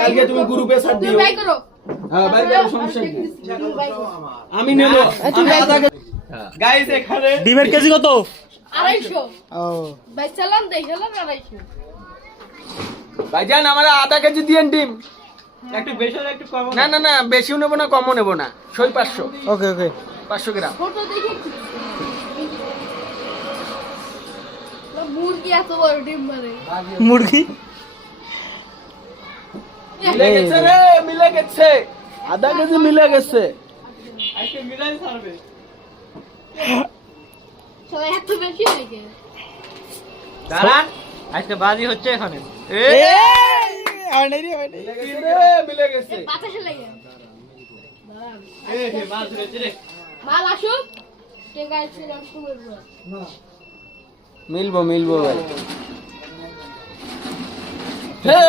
কালকে তুমি গ্রুপে ছাড় দিও। বাই করো। হ্যাঁ বাই করো, সমস্যা নেই। আমি নেব। গাইস এখানে ডিমের কেজি কত? 250 ও ভাই চালান দেই চালান 250 ভাইজান আমারে আধা কেজি দিয়েন ডিম। একটু বেশি হলে একটু কম। না না না, বেশিও নেব না কমও নেব না, সই 500। ওকে ওকে 500 গ্রাম। ফটো দেখি মুরগি এত বড় ডিম মারে মুরগি মিলে গেছে রে, মিলে গেছে, আধা কেজি মিলে গেছে। আজকে মিলাই ছাড়বে। সবাই এত বেশি লাগে দাঁড়ান, আজকে বাজি হচ্ছে এখানে। মিলে গেছে। বাতাসে লাগে মাছ ধরেছে রে। মাল আসুক টেকা ছিলাম শুরু মিলবো মিলবো ভাই। হে